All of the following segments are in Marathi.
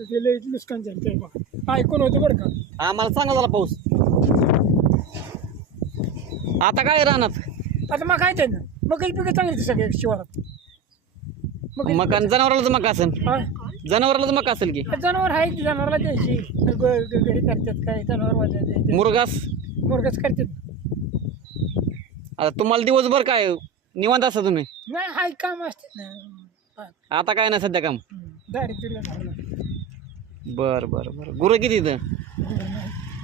लई नुकसान झालं ते बघा. ऐकून होतं बरं का? आम्हाला सांगा झाला पाऊस. आता काय राहणार? आता मग काय ना मग काही पिकं चांगली सगळे शिवारात. मग मकान जनावरालाच मका असेल. जनावरालाच मका असेल की? जनावर आहे की जनावरला द्यायची. ग- ग- घरी करतात काय? जनावर वाजायचे मुरगास? मुरगच करतात. आता तुम्हाला दिवसभर काय निवांत असा तुम्ही? नाही हाय काम असते ना. आता काय नाही सध्या काम. झालं बर बर बर. गुरं किती इथं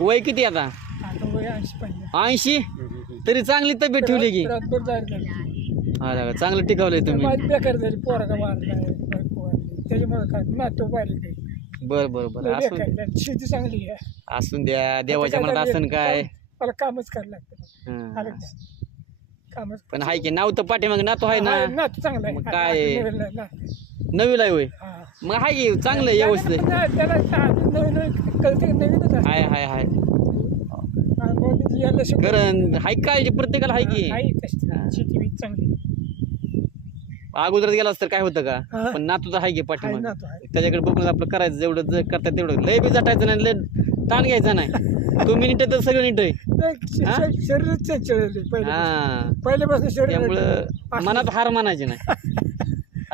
वय किती आता? ऐंशी तरी चांगली तब्येत ठेवली की. अरे चांगलं टिकवलंय तुम्ही. बर बर बर. असून. शेती चांगली आहे. असून द्या देवाच्या मनात असन काय? मला कामच करायला लागतं. हं. कामच पण हाय की नाव तर पाठीमाग नातो आहे ना? नातू चांगला काय? नवीला आहे होय. मग हाय की चांगलं आहे, व्यवस्थित आहे. त्याला- त्याला त्या- नवीन नवीन कळते नवीनच आहे. हाय हाय हाय. मग ते याला शिकवलं. कारण हाय काळजी प्रत्येकाला हाय की? आहे तशी. शेती बी चांगली. अगोदर गेलास तर काय होतं का? हा. पण नातू तर हाय की आहे पाठीमाग आहे त्याच्याकडे बघून आपलं करायचं जेवढं जे करतात तेवढं. लय बी जटायचं नाही लय ताण घ्यायचा नाही. तुम्ही नीट आहे तर सगळं नीट आहे. नाही, श- हा? श- शरीरच पहिले हा. पहिल्यापासून शरीर त्यामुळं मनात हार मानायची नाही.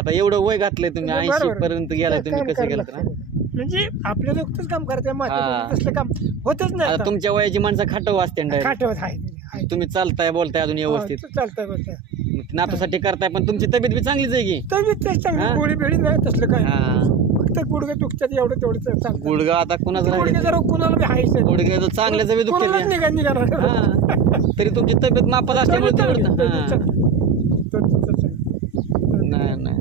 आता एवढं वय घातलंय तुम्ही बरोबर. ऐंशी पर्यंत गेलाय तुम्ही कसं गेलं लागतं. म्हणजे आपल्या दुखतच काम करते हा. माते तसलं काम होतच नाही आता आता. तुमच्या वयाची माणसं खाटव असते direct. खाटवत आहे आहे. तुम्ही चालताय बोलताय अजून व्यवस्थित हो, चालतंय बोलतंय मग ते नातूसाठी करताय पण तुमची तब्येत बी चांगलीच आहे की तब्येत तेच चांगली? गोळी बिळी नाही तसलं काय हा. फक्त गुडघे दुखतात एवढं तेवढं चालतं गुडगा आता कुणाचं गुडघे राहिले जरा कुणाला बी हायचं गुडघे तर चांगल्याच बी कुणालाच दुखते निघा निघाणार तरी तुमची तब्येत मापात असल्यामुळे तेवढं- हा. नाही नाही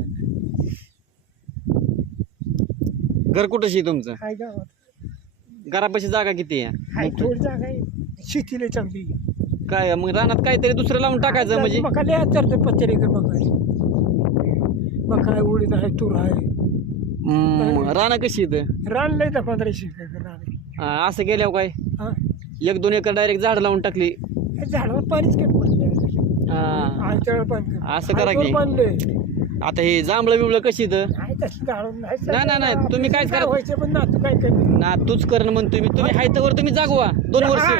घर कुठंशी तुमचं? हाय गावात. घरापाशी जागा किती आहे? हाय थोडी जागा आहे. शेतीला चांगली. काय मग रानात काहीतरी दुसरं लावून टाकायचं म्हणजे? मका लय चालते पत्ते एकर मका आहे. मका आहे उडीद आहे तूर आहे. हम्म, रानं कशी इथं रान लय तर पंधराशे एकर रान. आहे. असं गेल्यावर काय? हा. एक दोन एकर डायरेक्ट झाड लावून टाकली. झाडावर पाणीच कमी पडते. पाणी. असं करा की. आता हे जांभळं बिवळं कशी इथं? नाही नाही. तुम्ही काहीच करा. व्हायचं पण ना तू काय करते? ना तूच करणं म्हणतो तुम्ही तुम्ही हाय तर तुम्ही जागवा. दोन वर्ष.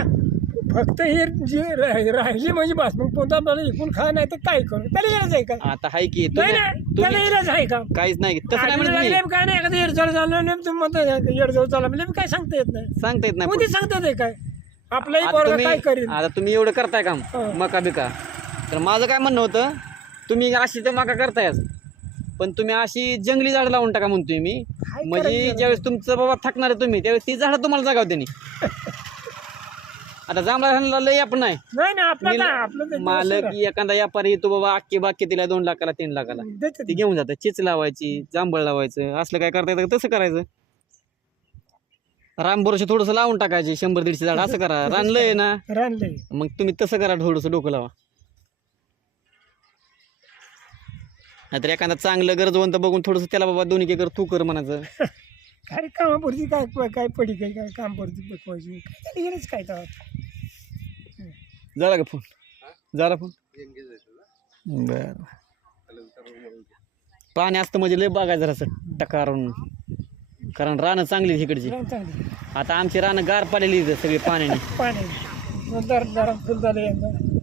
फक्त हे जे राह- राहिली म्हणजे बस. मग कोणता आपल्याला इकून खा नाही तर काय करू? त्याला इलाज आहे का? आता हाय की नाही तुम्ही त्याला तुम्ही इलाज आहे का? काहीच नाही. तसं नाही म्हणत लागले मी काय नाही? एखादं येडजळ झालं नाही तुम्ही म्हणता येडजळ झाला म्हणजे काय सांगता येत नाही. सांगता येत नाही. कोणी सांगता येत काय? आपलाही आता पोरगा तुम्ही काय करील आता तुम्ही एवढं करताय काम. हो. मका बिका तर माझं काय म्हणणं होतं तुम्ही अशी तर मका करतायच पण तुम्ही अशी जंगली झाडं लावून टाका म्हणतोय मी. म्हणजे? ज्यावेळेस तुमचं बाबा थकणार आहे तुम्ही त्यावेळेस ती झाडं तुम्हाला जागाव त्यांनी. आता जांभळा लय आपण नाही नाही मालक एखादा व्यापारी येतो बाबा अख्खी बाग कितीला दोन लाखाला तीन लाखाला. ती घेऊन जातं चिच लावायची जांभळ लावायचं असलं काय करता येतं तसं करायचं. राम बरोबर थोडंसं लावून टाकायचे शंभर दीडशे झाड असं करा. रानलंय ना. रानले मग तुम्ही तसं करा थोडंसं डोकं लावा. नाहीतर एखादा चांगलं गरजवंत बघून थोडंसं त्याला बाबा दोन्ही एकर तू कर म्हणायचं. काय कामापुरती काय काय पडी काय काय काम बघवायची काय गेलंच काय तर झाला का फोन? झाला फोन? बर. पाणी असतं म्हणजे लय बघायचं जरासं टकारून. कारण रानं चांगली इकडची. आता आमची रानं गार पडलेली सगळी पाण्याने. पाणी फुल झाले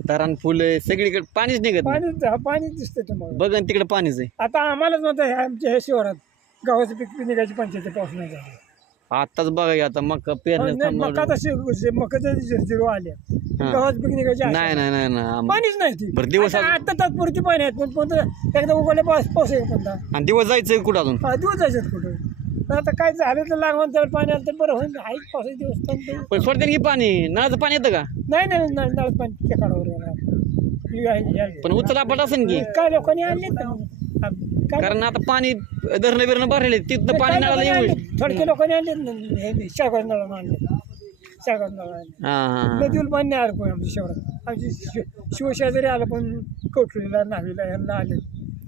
तरान फुलं सगळीकडे पाणीच निघत नाही. पाणी हा पाणीच दिसतंय तुम्हाला बघ तिकडे पाणीच आहे आता आम्हालाच हे आमच्या ह्या शिवारात गावाचं पीक निघायची पंचायत पाऊस नाही झाला आताच बघा की आता मग पेरण्या नाही, मका थांबवलं. तसे मकाच्या झिरो आल्या हा. गावाचं पीक निघायची नाही नाही नाही नाही आम- पाणीच नाही ती बरं, दिवस आता आता तात्पुरती पाणी आहेत पण पण एकदा उगवले पाऊस पाऊस आहे पण आणि दिवस जायचं कुठं अजून हा दिवस जायच्यात कुठं पण आता काय झालं तर लागवण त्यावर पाणी आलं तर बरं होईल आहे पावसाचे दिवस पण ते- पण सोडते की पाणी नळाचं पाणी येतं का? नाही नाही नाही नळ पाणी त्या काढावर. पण उचला पट असेल की. काय लोकांनी आणले काय? कारण आता पाणी धरणं बिरणं भरलेले तिथं पाणी नळाला येऊ. थोडके लोकांनी आणले हे शागोर नळ आणले. शागोर नळ आणले. हा हा हा. नदीवर पाणी नाही आलं कोणी आमच्या शहरात आमची शिवशेजारी आलं पण कौटलीला नावीला यांना आले.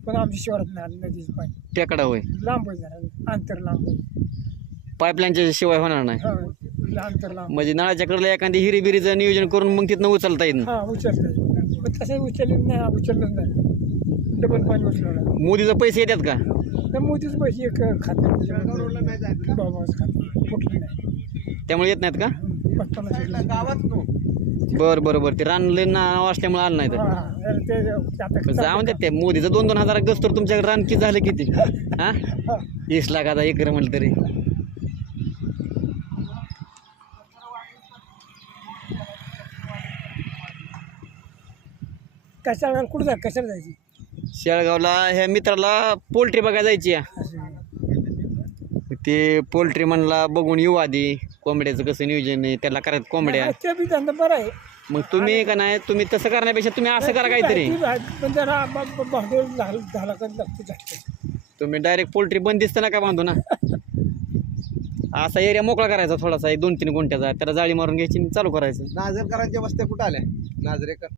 पण आमच्या शहरात नाही आलं नदीचं पाणी. टेकडा होय. लांब आहे जरा अंतर लांब आहे पाईपलाईनच्या शिवाय होणार नाही. हा अंतर लांब. म्हणजे नळाच्या कडला एखादी हिरी बिरीचं नियोजन करून मग तिथनं उचलता येईल हा उचललं पण तसं उचललं नाही उचललं नाही. डबल पाणी उचललं मोदीचं पैसे येतात का? तर मोदीच पैसे एक खाते बाबाच खाते कुठलं नाही. त्यामुळे येत नाहीत का? पन्नास गावात नो बरं बरं बरं. ते रानले नाव असल्यामुळे आलं नाही तर. आता जाऊन दे ते. मोदीचं दोन दोन हजार गस्त तर तुमच्याकडे रान किती झालं किती? हा. वीस लाखाचा एकर म्हटलं तरी. कशाला कुठं जा कशाला जायची? शेळगावला ह्या मित्राला पोल्ट्री बघायला जायची आहे. ते पोल्ट्री म्हणला बघून येऊ आधी. कोंबड्याचं कसं नियोजन आहे त्याला करायचं कोंबड्या. ते बी धंदा बरा आहे. मग तुम्ही का नाही तुम्ही तसं करण्यापेक्षा तुम्ही असं करा काहीतरी. ती बा- पण जरा ब- ब- भांडवल झालं झाला का लागते जास्त तुम्ही डायरेक्ट पोल्ट्री बंदिस्त नका बांधू ना. असा एरिया मोकळा करायचा थोडासा एक दोन तीन गुंठ्याचा. त्याला जाळी मारून घ्यायची आणि चालू करायचं. नाझरकरांच्या वस्त्या कुठं आल्या? नाझरेकर